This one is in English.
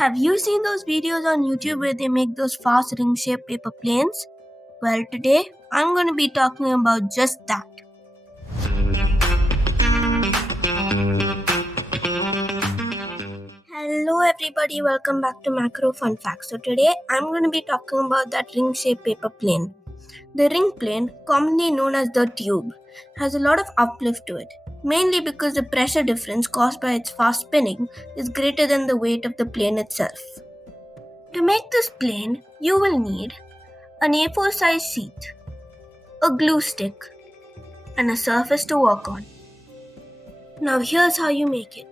Have you seen those videos on YouTube where they make those fast ring-shaped paper planes? Well, today I'm going to be talking about just that. Hello everybody, welcome back to Macro Fun Facts. So today I'm going to be talking about that ring-shaped paper plane. The ring plane, commonly known as the tube, has a lot of uplift to it, mainly because the pressure difference caused by its fast spinning is greater than the weight of the plane itself. To make this plane, you will need an A4 size sheet, a glue stick, and a surface to work on. Now here's how you make it.